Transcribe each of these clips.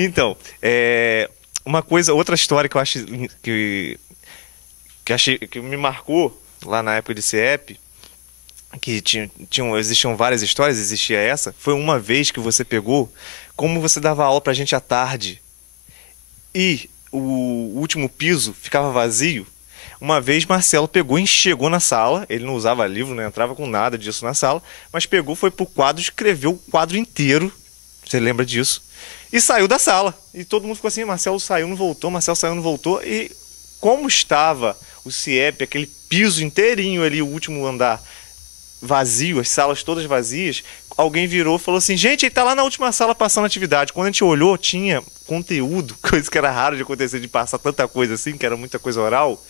Então, uma coisa, outra história que eu acho que me marcou lá na época de CEP, que existiam várias histórias, existia essa, foi uma vez que você pegou, como você dava aula pra gente à tarde e o último piso ficava vazio. Uma vez Marcelo pegou e chegou na sala, ele não usava livro, não entrava com nada disso na sala, mas pegou, foi pro quadro, escreveu o quadro inteiro, você lembra disso, e saiu da sala. E todo mundo ficou assim, Marcelo saiu, não voltou, Marcelo saiu, não voltou, e como estava o CIEP, aquele piso inteirinho ali, o último andar, vazio, as salas todas vazias, alguém virou e falou assim, gente, ele tá lá na última sala passando atividade. Quando a gente olhou, tinha conteúdo, coisa que era raro de acontecer, de passar tanta coisa assim, que era muita coisa oral.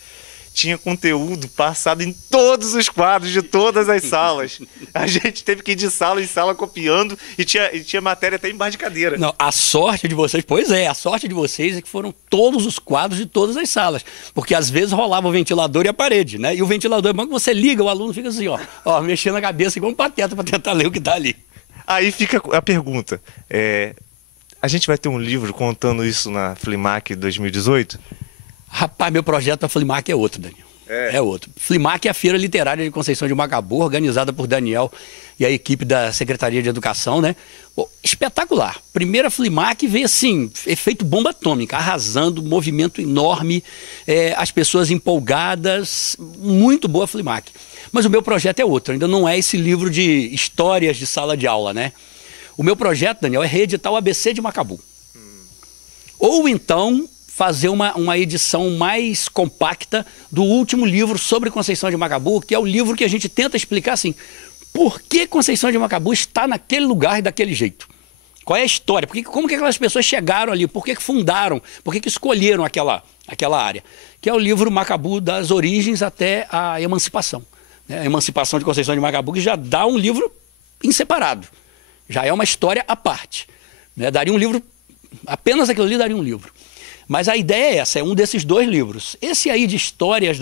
Tinha conteúdo passado em todos os quadros de todas as salas. A gente teve que ir de sala em sala copiando e tinha matéria até embaixo de cadeira. Não, a sorte de vocês, pois é, a sorte de vocês é que foram todos os quadros de todas as salas. Porque às vezes rolava o ventilador e a parede, né? E o ventilador é bom que você liga, o aluno fica assim, ó mexendo a cabeça igual um pateta para tentar ler o que tá ali. Aí fica a pergunta, a gente vai ter um livro contando isso na Flimac 2018? Rapaz, meu projeto para Flimac é outro, Daniel. É outro. Flimac é a feira literária de Conceição de Macabu, organizada por Daniel e a equipe da Secretaria de Educação, né? Pô, espetacular. Primeira Flimac veio assim, efeito bomba atômica, arrasando, movimento enorme, as pessoas empolgadas, muito boa Flimac. Mas o meu projeto é outro, ainda não é esse livro de histórias de sala de aula, né? O meu projeto, Daniel, é reeditar o ABC de Macabu. Ou então fazer uma edição mais compacta do último livro sobre Conceição de Macabu, que é o livro que a gente tenta explicar assim, por que Conceição de Macabu está naquele lugar e daquele jeito? Qual é a história? Como que aquelas pessoas chegaram ali? Por que fundaram? Por que escolheram aquela área? Que é o livro Macabu das origens até a emancipação. Né? A emancipação de Conceição de Macabu, que já dá um livro em separado. Já é uma história à parte. Né? Daria um livro, apenas aquilo ali daria um livro. Mas a ideia é essa, é um desses dois livros. Esse aí de histórias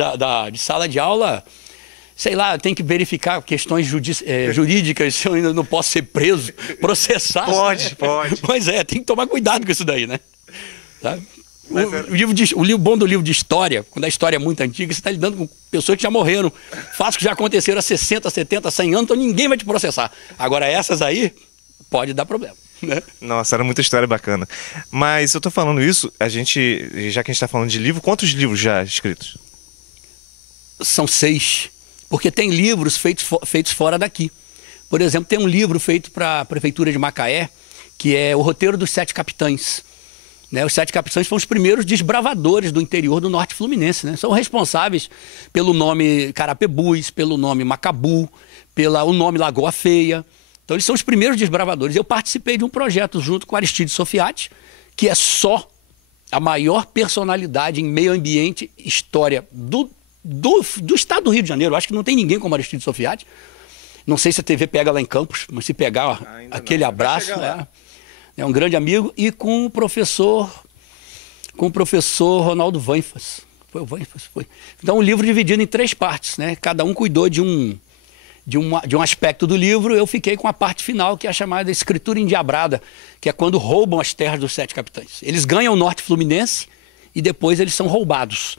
de sala de aula, sei lá, tem que verificar questões jurídicas, se eu ainda não posso ser preso, processado. Pode. Pois é, tem que tomar cuidado com isso daí, né? Tá? O livro bom do livro de história, quando a história é muito antiga, você está lidando com pessoas que já morreram, fatos que já aconteceram há 60, 70, 100 anos, então ninguém vai te processar. Agora essas aí, pode dar problema. Né? Nossa, era muita história bacana. Mas eu tô falando isso, já que a gente tá falando de livro, quantos livros já escritos? São 6, porque tem livros feitos fora daqui. Por exemplo, tem um livro feito para a Prefeitura de Macaé, que é o Roteiro dos Sete Capitães. Né? Os Sete Capitães foram os primeiros desbravadores do interior do norte fluminense. Né? São responsáveis pelo nome Carapebus, pelo nome Macabu, o nome Lagoa Feia. Então eles são os primeiros desbravadores. Eu participei de um projeto junto com Aristide Sofiati, que é só a maior personalidade em meio ambiente, história do estado do Rio de Janeiro. Eu acho que não tem ninguém como Aristide Sofiati. Não sei se a TV pega lá em Campos, mas se pegar aquele abraço, é um grande amigo. E com o professor Ronaldo Vanfas. Foi o Vanfas? Foi. Então o livro dividido em 3 partes, né? Cada um cuidou de um aspecto do livro. Eu fiquei com a parte final, que é a chamada escritura endiabrada, que é quando roubam as terras dos 7 capitães. Eles ganham o norte fluminense e depois eles são roubados.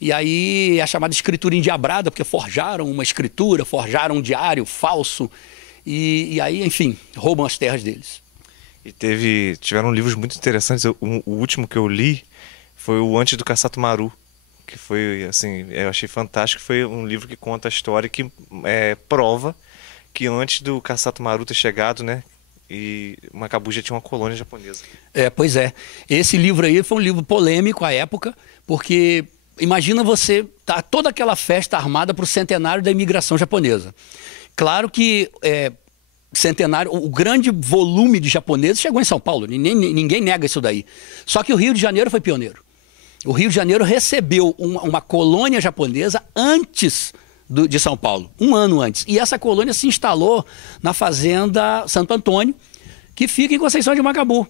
E aí é a chamada escritura endiabrada, porque forjaram uma escritura, forjaram um diário falso, e aí, enfim, roubam as terras deles. E tiveram livros muito interessantes. O último que eu li foi o Antes do Caçatumaru, que foi, assim, eu achei fantástico. Foi um livro que conta a história, que prova que antes do Caçatumaru ter chegado, né, e Macabu já tinha uma colônia japonesa. Pois é. Esse livro aí foi um livro polêmico à época, porque imagina você, toda aquela festa armada para o centenário da imigração japonesa. Claro que centenário, o grande volume de japoneses chegou em São Paulo, ninguém nega isso daí. Só que o Rio de Janeiro foi pioneiro. O Rio de Janeiro recebeu uma colônia japonesa antes de São Paulo, um ano antes. E essa colônia se instalou na fazenda Santo Antônio, que fica em Conceição de Macabu.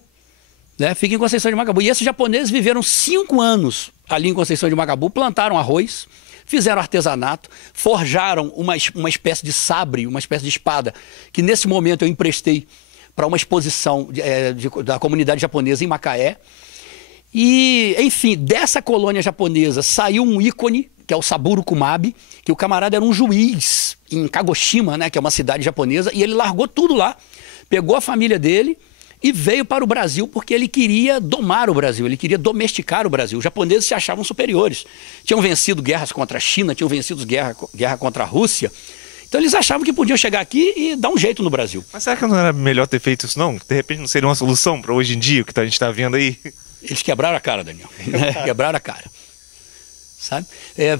Né? Fica em Conceição de Macabu. E esses japoneses viveram 5 anos ali em Conceição de Macabu, plantaram arroz, fizeram artesanato, forjaram uma espécie de sabre, uma espécie de espada, que nesse momento eu emprestei para uma exposição da comunidade japonesa em Macaé. E, enfim, dessa colônia japonesa saiu um ícone, que é o Saburo Kumabe, que o camarada era um juiz em Kagoshima, né, que é uma cidade japonesa, e ele largou tudo lá, pegou a família dele e veio para o Brasil porque ele queria domar o Brasil, ele queria domesticar o Brasil. Os japoneses se achavam superiores. Tinham vencido guerras contra a China, tinham vencido guerra contra a Rússia. Então eles achavam que podiam chegar aqui e dar um jeito no Brasil. Mas será que não era melhor ter feito isso, não? De repente não seria uma solução para hoje em dia, o que a gente está vendo aí? Eles quebraram a cara, Daniel. Quebraram a cara. Sabe?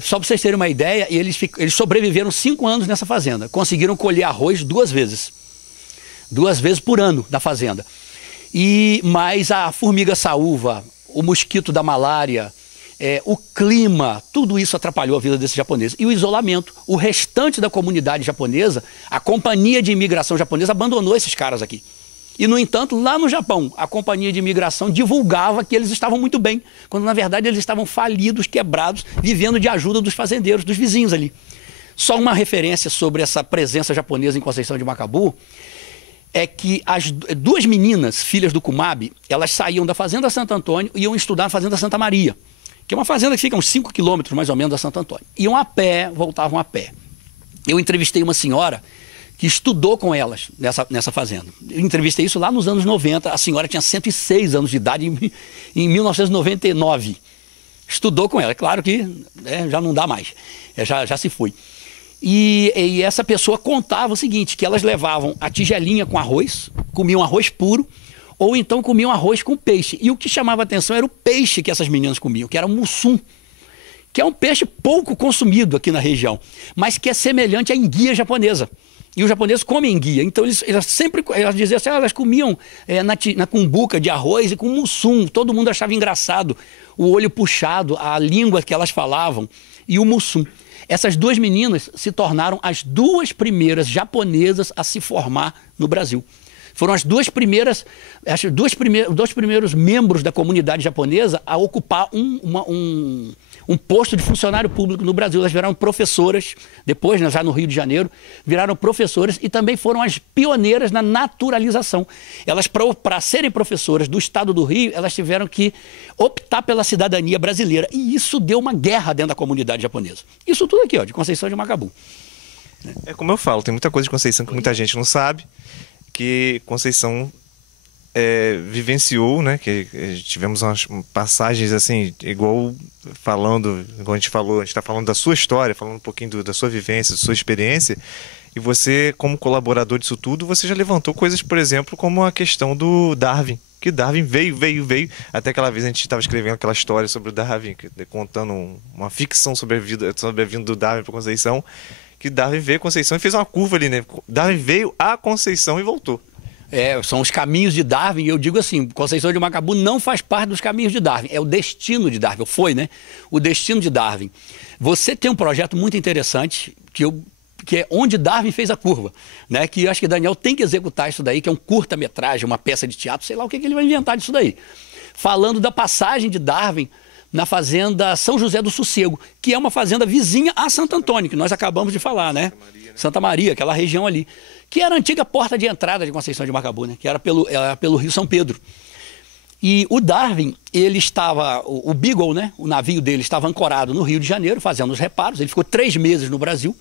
Só para vocês terem uma ideia, eles sobreviveram 5 anos nessa fazenda. Conseguiram colher arroz 2 vezes. 2 vezes por ano da fazenda. Mas a formiga saúva, o mosquito da malária, o clima, tudo isso atrapalhou a vida desses japoneses. E o isolamento. O restante da comunidade japonesa, a companhia de imigração japonesa abandonou esses caras aqui. E, no entanto, lá no Japão, a companhia de imigração divulgava que eles estavam muito bem, quando, na verdade, eles estavam falidos, quebrados, vivendo de ajuda dos fazendeiros, dos vizinhos ali. Só uma referência sobre essa presença japonesa em Conceição de Macabu é que as 2 meninas, filhas do Kumabe, elas saíam da Fazenda Santo Antônio e iam estudar na Fazenda Santa Maria, que é uma fazenda que fica uns 5 quilômetros, mais ou menos, da Santo Antônio. Iam a pé, voltavam a pé. Eu entrevistei uma senhora que estudou com elas nessa fazenda. Eu entrevistei isso lá nos anos 90, a senhora tinha 106 anos de idade em 1999. Estudou com ela, é claro que já não dá mais, já se foi. E essa pessoa contava o seguinte, que elas levavam a tigelinha com arroz, comiam arroz puro, ou então comiam arroz com peixe. E o que chamava a atenção era o peixe que essas meninas comiam, que era o mussum, que é um peixe pouco consumido aqui na região, mas que é semelhante à enguia japonesa. E os japoneses comem enguia, então elas diziam assim, elas comiam na cumbuca de arroz e com mussum. Todo mundo achava engraçado o olho puxado, a língua que elas falavam e o mussum. Essas 2 meninas se tornaram as 2 primeiras japonesas a se formar no Brasil. Foram as 2 primeiras, os 2 primeiros membros da comunidade japonesa a ocupar um posto de funcionário público no Brasil. Elas viraram professoras, depois, já no Rio de Janeiro, viraram professoras e também foram as pioneiras na naturalização. Elas, para serem professoras do estado do Rio, elas tiveram que optar pela cidadania brasileira. E isso deu uma guerra dentro da comunidade japonesa. Isso tudo aqui, ó, de Conceição de Macabu. É como eu falo, tem muita coisa de Conceição que muita gente não sabe, que Conceição vivenciou, né? Que tivemos umas passagens assim, igual a gente falou, a gente está falando da sua história, falando um pouquinho da sua vivência, da sua experiência, e você, como colaborador disso tudo, você já levantou coisas, por exemplo, como a questão do Darwin, que Darwin veio, até aquela vez a gente estava escrevendo aquela história sobre o Darwin, contando uma ficção sobre a vinda do Darwin para Conceição, que Darwin veio a Conceição e fez uma curva ali, né? Darwin veio a Conceição e voltou. São os caminhos de Darwin, e eu digo assim, Conceição de Macabu não faz parte dos caminhos de Darwin, é o destino de Darwin, né? O destino de Darwin. Você tem um projeto muito interessante, que é onde Darwin fez a curva, né? Que eu acho que Daniel tem que executar isso daí, que é um curta-metragem, uma peça de teatro, sei lá o que ele vai inventar disso daí. Falando da passagem de Darwin na fazenda São José do Sossego, que é uma fazenda vizinha a Santo Antônio, que nós acabamos de falar, né? Santa Maria, aquela região ali, que era a antiga porta de entrada de Conceição de Macabu, né? Que era pelo Rio São Pedro. E o Darwin, ele estava, o Beagle, né? O navio dele estava ancorado no Rio de Janeiro, fazendo os reparos, ele ficou 3 meses no Brasil,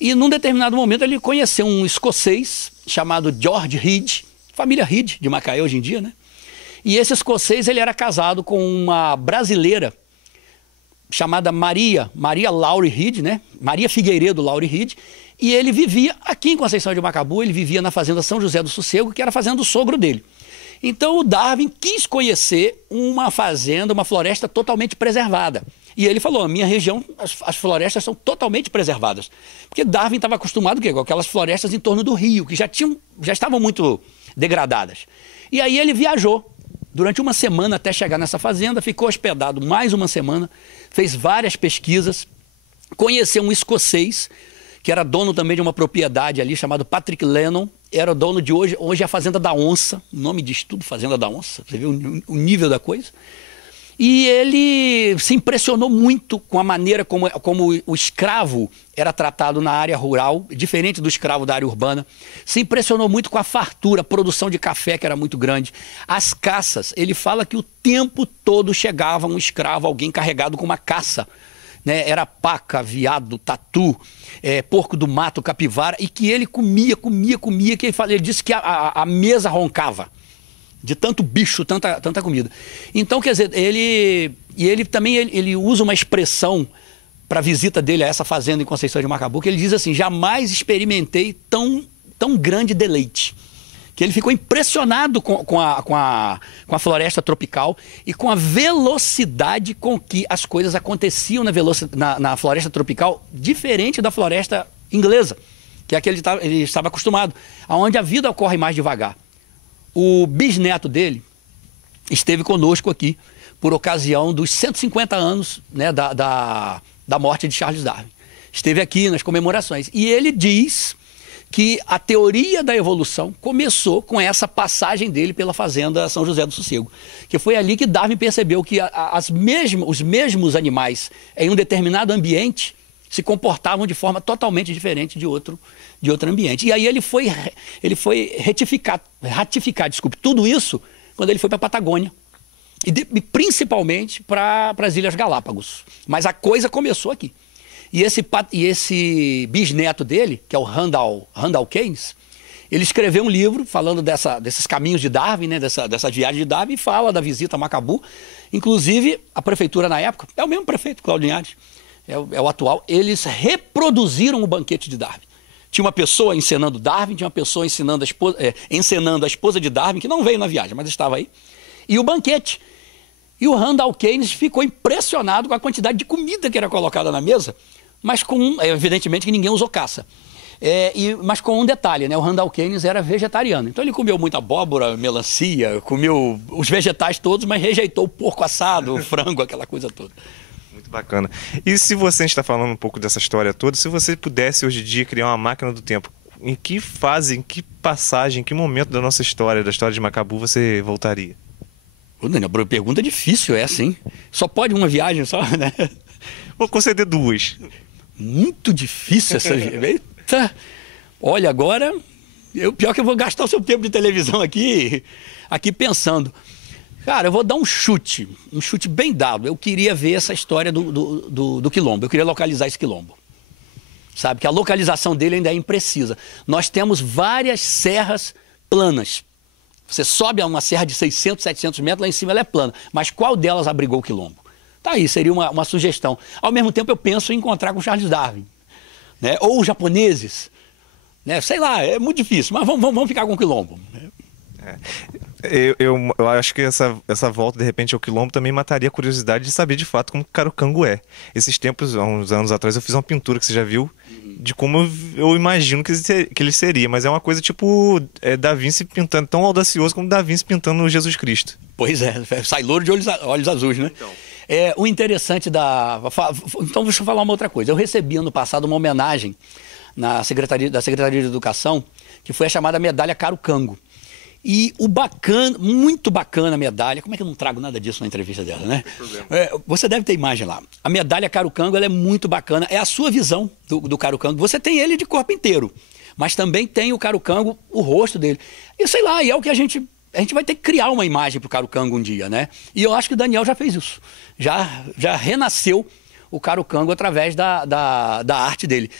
e num determinado momento ele conheceu um escocês chamado George Reed, família Reed, de Macaé hoje em dia, né? E esse escocês, ele era casado com uma brasileira chamada Maria Laure Reed, né? Maria Figueiredo Laure Reed, e ele vivia aqui em Conceição de Macabu, ele vivia na fazenda São José do Sossego, que era a fazenda do sogro dele. Então o Darwin quis conhecer uma fazenda, uma floresta totalmente preservada. E ele falou, a minha região, as florestas são totalmente preservadas. Porque Darwin estava acostumado com aquelas florestas em torno do rio, que já estavam muito degradadas. E aí ele viajou durante uma semana até chegar nessa fazenda, ficou hospedado mais uma semana, fez várias pesquisas, conheceu um escocês, que era dono também de uma propriedade ali, chamado Patrick Lennon, era o dono de hoje é a Fazenda da Onça, o nome diz tudo, Fazenda da Onça, você vê o nível da coisa. E ele se impressionou muito com a maneira como o escravo era tratado na área rural, diferente do escravo da área urbana. Se impressionou muito com a fartura, a produção de café, que era muito grande. As caças, ele fala que o tempo todo chegava um escravo, alguém carregado com uma caça. Né? Era paca, veado, tatu, porco do mato, capivara, e que ele comia, que ele disse que a mesa roncava. De tanto bicho, tanta comida. Então, quer dizer, ele também usa uma expressão para a visita dele a essa fazenda em Conceição de Macabu, que ele diz assim: jamais experimentei tão grande deleite. Que ele ficou impressionado com a floresta tropical e com a velocidade com que as coisas aconteciam na floresta tropical, diferente da floresta inglesa, que é a que ele estava acostumado, onde a vida ocorre mais devagar. O bisneto dele esteve conosco aqui por ocasião dos 150 anos, né, da morte de Charles Darwin. Esteve aqui nas comemorações. E ele diz que a teoria da evolução começou com essa passagem dele pela fazenda São José do Sossego. Que foi ali que Darwin percebeu que os mesmos animais em um determinado ambiente se comportavam de forma totalmente diferente de outro ambiente. E aí ele foi ratificar tudo isso quando ele foi para a Patagônia. E principalmente para as Ilhas Galápagos. Mas a coisa começou aqui. E esse bisneto dele, que é o Randall Keynes, ele escreveu um livro falando desses caminhos de Darwin, né, dessa viagem de Darwin, e fala da visita a Macabu. Inclusive, a prefeitura na época, é o mesmo prefeito, Cláudio Linhares, é o atual, eles reproduziram o banquete de Darwin. Tinha uma pessoa encenando Darwin, tinha uma pessoa encenando a esposa de Darwin, que não veio na viagem, mas estava aí, e o banquete. E o Randall Keynes ficou impressionado com a quantidade de comida que era colocada na mesa, mas evidentemente que ninguém usou caça. Mas com um detalhe, né? O Randall Keynes era vegetariano, então ele comeu muita abóbora, melancia, comeu os vegetais todos, mas rejeitou o porco assado, o frango, aquela coisa toda. Muito bacana. E se você está falando um pouco dessa história toda, se você pudesse hoje em dia criar uma máquina do tempo, em que fase, em que passagem, em que momento da nossa história, da história de Macabu, você voltaria? Ô, Daniel, pergunta difícil essa, hein? Só pode uma viagem só, né? Vou conceder duas. Muito difícil essa viagem. Eita! Olha, agora, pior que eu vou gastar o seu tempo de televisão aqui pensando. Cara, eu vou dar um chute bem dado. Eu queria ver essa história do quilombo, eu queria localizar esse quilombo. Sabe, que a localização dele ainda é imprecisa. Nós temos várias serras planas. Você sobe a uma serra de 600, 700 metros, lá em cima ela é plana. Mas qual delas abrigou o quilombo? Tá aí, seria uma sugestão. Ao mesmo tempo eu penso em encontrar com Charles Darwin, né? Ou os japoneses, né? Sei lá, é muito difícil, mas vamos ficar com o quilombo. Eu acho que essa volta, de repente, ao quilombo também mataria a curiosidade de saber de fato como o Carucango é. Esses tempos, há uns anos atrás, eu fiz uma pintura que você já viu, de como eu imagino que ele seria, mas é uma coisa tipo Da Vinci pintando, tão audacioso como Da Vinci pintando Jesus Cristo. Pois é, sai louro de olhos azuis, né? Então. O interessante Então, deixa eu falar uma outra coisa. Eu recebi ano passado uma homenagem da Secretaria de Educação, que foi a chamada Medalha Carucango. E muito bacana a medalha. Como é que eu não trago nada disso na entrevista dela, né? Você deve ter imagem lá. A medalha Carucango, ela é muito bacana. É a sua visão do Carucango. Você tem ele de corpo inteiro, mas também tem o Carucango, o rosto dele. E sei lá, e é o que a gente vai ter que criar uma imagem para o Carucango um dia, né? E eu acho que o Daniel já fez isso. Já renasceu o Carucango através da arte dele.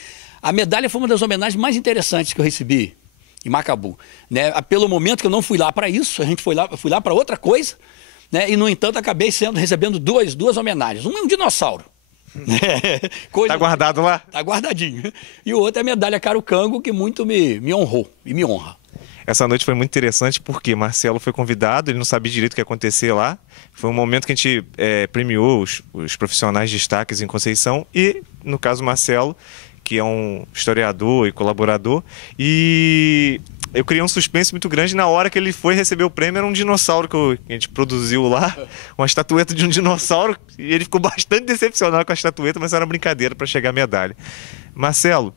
A medalha foi uma das homenagens mais interessantes que eu recebi em Macabu, né? Pelo momento que eu não fui lá para isso, eu fui lá para outra coisa, né? E no entanto acabei recebendo duas homenagens. Um é um dinossauro. Tá guardado lá? Tá guardadinho. E o outro é a medalha Carucango, que muito me honrou e me honra. Essa noite foi muito interessante porque Marcelo foi convidado, ele não sabia direito o que ia acontecer lá. Foi um momento que a gente premiou os profissionais de destaques em Conceição e, no caso, Marcelo, que é um historiador e colaborador, e eu criei um suspense muito grande. Na hora que ele foi receber o prêmio, era um dinossauro que a gente produziu lá, uma estatueta de um dinossauro, e ele ficou bastante decepcionado com a estatueta, mas era uma brincadeira para chegar a medalha. Marcelo,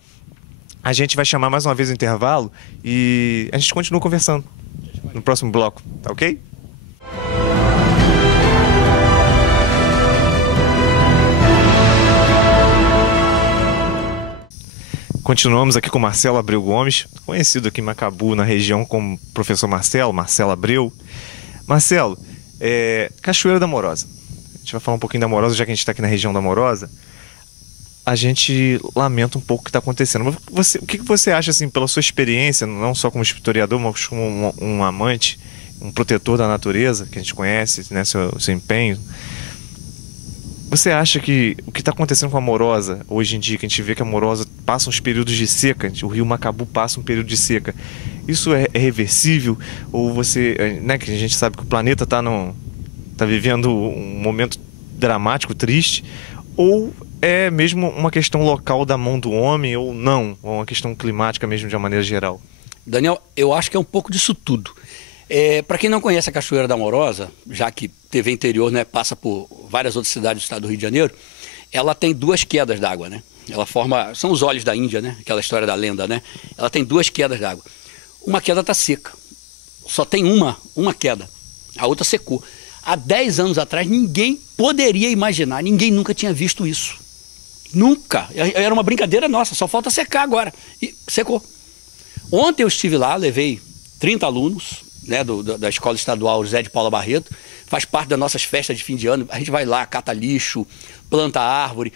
a gente vai chamar mais uma vez o intervalo e a gente continua conversando no próximo bloco, tá ok? Continuamos aqui com Marcelo Abreu Gomes, conhecido aqui em Macabu, na região, como professor Marcelo Abreu. Marcelo, Cachoeira da Morosa. A gente vai falar um pouquinho da Morosa, já que a gente está aqui na região da Morosa. A gente lamenta um pouco o que está acontecendo. Mas o que você acha, assim, pela sua experiência, não só como historiador, mas como um amante, um protetor da natureza, que a gente conhece, né, seu empenho? Você acha que o que está acontecendo com a Morosa hoje em dia, que a gente vê que a Morosa passa uns períodos de seca, o rio Macabu passa um período de seca, isso é reversível? Ou você, né, que a gente sabe que o planeta tá vivendo um momento dramático, triste, ou é mesmo uma questão local da mão do homem, ou não? Ou uma questão climática mesmo de uma maneira geral? Daniel, eu acho que é um pouco disso tudo. Para quem não conhece a Cachoeira da Morosa, já que TV Interior, né, passa por várias outras cidades do estado do Rio de Janeiro, ela tem duas quedas d'água, né? Ela forma, são os olhos da Índia, né? Aquela história da lenda, né? Ela tem duas quedas d'água. Uma queda está seca, só tem uma queda, a outra secou. Há 10 anos atrás ninguém poderia imaginar, ninguém nunca tinha visto isso. Nunca. Era uma brincadeira nossa, só falta secar agora. E secou. Ontem eu estive lá, levei 30 alunos, né, da Escola Estadual José de Paula Barreto, faz parte das nossas festas de fim de ano. A gente vai lá, cata lixo, planta árvore,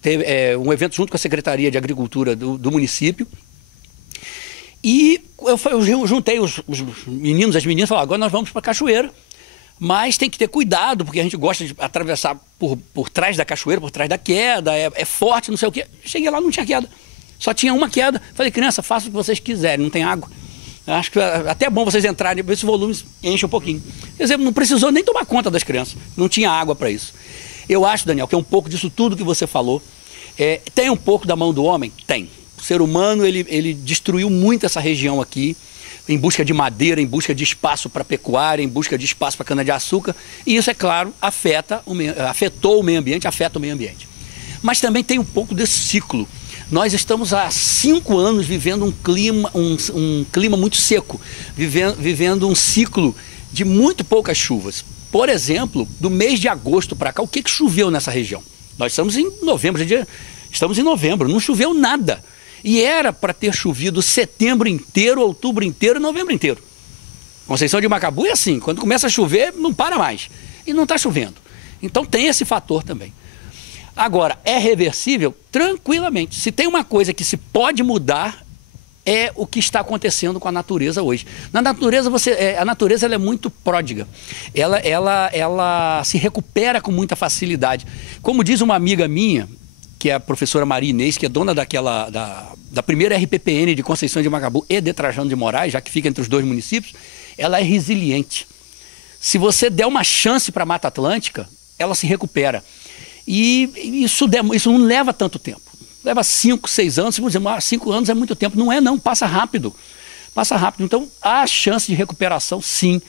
teve um evento junto com a Secretaria de Agricultura do município. E eu juntei os meninos, as meninas, e falei, agora nós vamos para a cachoeira, mas tem que ter cuidado, porque a gente gosta de atravessar por trás da cachoeira, por trás da queda, é forte, não sei o quê. Cheguei lá, não tinha queda, só tinha uma queda. Falei, criança, faça o que vocês quiserem, não tem água. Acho que até é bom vocês entrarem, ver se o volume enche um pouquinho. Quer dizer, não precisou nem tomar conta das crianças, não tinha água para isso. Eu acho, Daniel, que é um pouco disso tudo que você falou. Tem um pouco da mão do homem? Tem. O ser humano, ele destruiu muito essa região aqui, em busca de madeira, em busca de espaço para pecuária, em busca de espaço para cana-de-açúcar. E isso, é claro, afetou o meio ambiente, afeta o meio ambiente. Mas também tem um pouco desse ciclo. Nós estamos há 5 anos vivendo um clima muito seco, vivendo um ciclo de muito poucas chuvas. Por exemplo, do mês de agosto para cá, o que choveu nessa região? Nós estamos em novembro, não choveu nada. E era para ter chovido setembro inteiro, outubro inteiro e novembro inteiro. Conceição de Macabu é assim, quando começa a chover, não para mais. E não está chovendo. Então tem esse fator também. Agora, é reversível? Tranquilamente. Se tem uma coisa que se pode mudar, é o que está acontecendo com a natureza hoje. Na natureza, a natureza ela é muito pródiga. Ela se recupera com muita facilidade. Como diz uma amiga minha, que é a professora Maria Inês, que é dona da primeira RPPN de Conceição de Macabu e de Trajano de Moraes, já que fica entre os dois municípios, ela é resiliente. Se você der uma chance para a Mata Atlântica, ela se recupera. E isso não leva tanto tempo. Leva 5, 6 anos. Se você dizer, 5 anos é muito tempo. Não é não, passa rápido. Passa rápido. Então, há chance de recuperação, sim.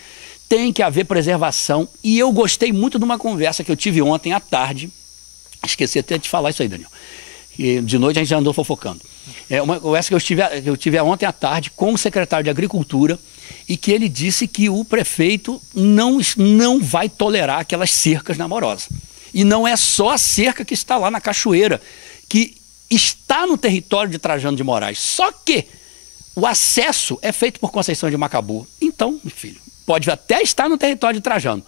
Tem que haver preservação. E eu gostei muito de uma conversa que eu tive ontem à tarde. Esqueci até de falar isso aí, Daniel. E de noite a gente já andou fofocando. Uma conversa que eu tive ontem à tarde com o secretário de Agricultura, e que ele disse que o prefeito não vai tolerar aquelas cercas na Morosa. E não é só a cerca que está lá na cachoeira, que está no território de Trajano de Moraes. Só que o acesso é feito por Conceição de Macabu. Então, meu filho, pode até estar no território de Trajano,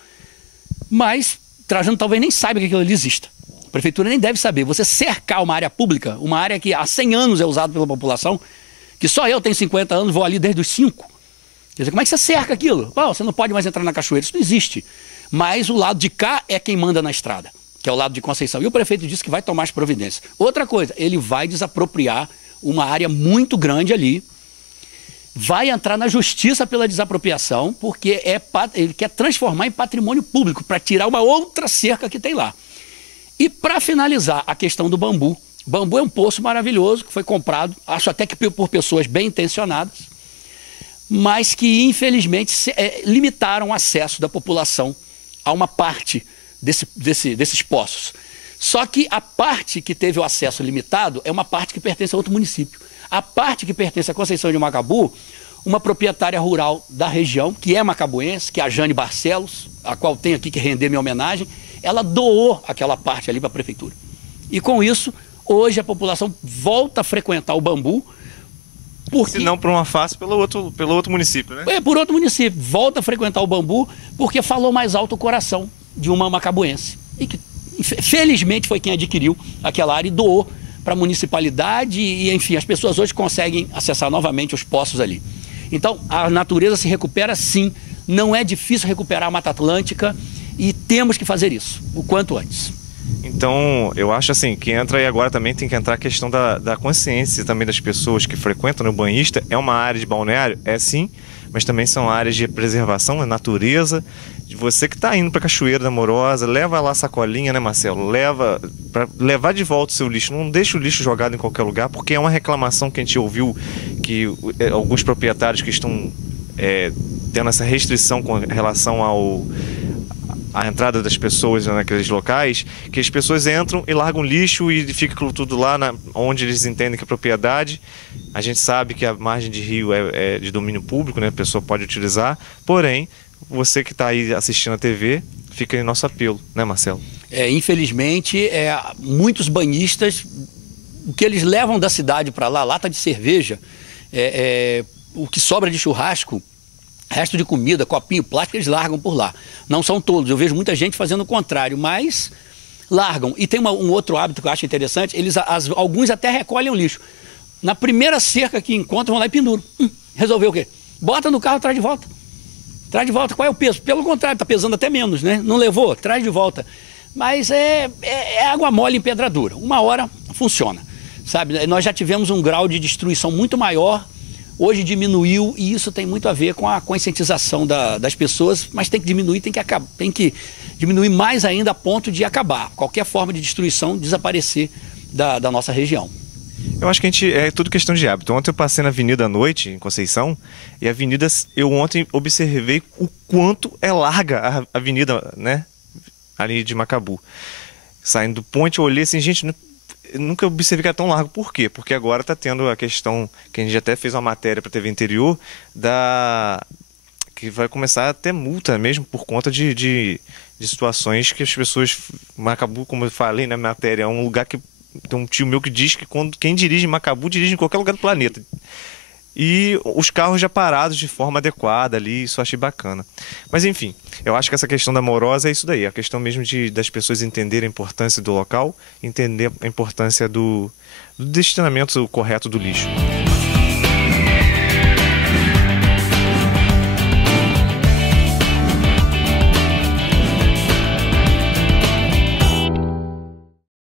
mas Trajano talvez nem saiba que aquilo ali exista. A prefeitura nem deve saber. Você cercar uma área pública, uma área que há 100 anos é usada pela população, que só eu tenho 50 anos, vou ali desde os 5. Quer dizer, como é que você cerca aquilo? Você não pode mais entrar na cachoeira, isso não existe. Mas o lado de cá é quem manda na estrada, que é o lado de Conceição. E o prefeito disse que vai tomar as providências. Outra coisa, ele vai desapropriar uma área muito grande ali, vai entrar na justiça pela desapropriação, porque ele quer transformar em patrimônio público, para tirar uma outra cerca que tem lá. E para finalizar, a questão do bambu. Bambu é um poço maravilhoso, que foi comprado, acho até que por pessoas bem intencionadas, mas que infelizmente limitaram o acesso da população a uma parte desses poços. Só que a parte que teve o acesso limitado é uma parte que pertence a outro município. A parte que pertence à Conceição de Macabu, uma proprietária rural da região, que é macabuense, que é a Jane Barcelos, a qual tenho aqui que render minha homenagem, ela doou aquela parte ali para a prefeitura. E com isso, Hoje a população volta a frequentar o Bambu, se não por uma face, pelo outro município, né? Por outro município. Volta a frequentar o Bambu porque falou mais alto o coração de uma macabuense. E que, felizmente, foi quem adquiriu aquela área e doou para a municipalidade. E, enfim, as pessoas hoje conseguem acessar novamente os poços ali. Então, a natureza se recupera sim. Não é difícil recuperar a Mata Atlântica e temos que fazer isso o quanto antes. Então, eu acho assim, que entra aí agora também tem que entrar a questão da consciência também das pessoas que frequentam, né? O banhista é uma área de balneário? É sim, mas também são áreas de preservação da natureza. De você que está indo para a Cachoeira da Morosa, leva lá a sacolinha, né, Marcelo? Leva para levar de volta o seu lixo. Não deixa o lixo jogado em qualquer lugar, porque é uma reclamação que a gente ouviu que alguns proprietários que estão tendo essa restrição com relação a entrada das pessoas naqueles locais, que as pessoas entram e largam lixo e fica tudo lá onde eles entendem que é propriedade. A gente sabe que a margem de rio é de domínio público, né? A pessoa pode utilizar, porém, você que está aí assistindo a TV, fica aí nosso apelo, né, Marcelo? Infelizmente, muitos banhistas, o que eles levam da cidade para lá, lata de cerveja, o que sobra de churrasco, resto de comida, copinho, plástico, eles largam por lá. Não são todos, eu vejo muita gente fazendo o contrário, mas largam. E tem um outro hábito que eu acho interessante, alguns até recolhem o lixo. Na primeira cerca que encontram, vão lá e penduram. Resolveu o quê? Bota no carro, traz de volta. Traz de volta. Qual é o peso? Pelo contrário, está pesando até menos, né? Não levou? Traz de volta. Mas é água mole em pedra dura. Uma hora funciona, sabe? Nós já tivemos um grau de destruição muito maior. Hoje diminuiu e isso tem muito a ver com a conscientização das pessoas, mas tem que diminuir, tem que diminuir mais ainda a ponto de acabar. Qualquer forma de destruição, desaparecer da nossa região. Eu acho que é tudo questão de hábito. Ontem eu passei na avenida à noite, em Conceição, e a avenida, eu ontem observei o quanto é larga a avenida, né, ali de Macabu. Saindo do ponte, eu olhei assim, gente, eu nunca observei que era tão largo. Por quê? Porque agora está tendo a questão, que a gente até fez uma matéria para a TV Interior, que vai começar a ter multa mesmo por conta de situações que as pessoas... Macabu, como eu falei na matéria, é um lugar que... Tem um tio meu que diz que quem dirige em Macabu dirige em qualquer lugar do planeta. E os carros já parados de forma adequada ali, isso eu achei bacana. Mas enfim, eu acho que essa questão da Morosa é isso daí, a questão mesmo das pessoas entenderem a importância do local, entender a importância do destinamento correto do lixo.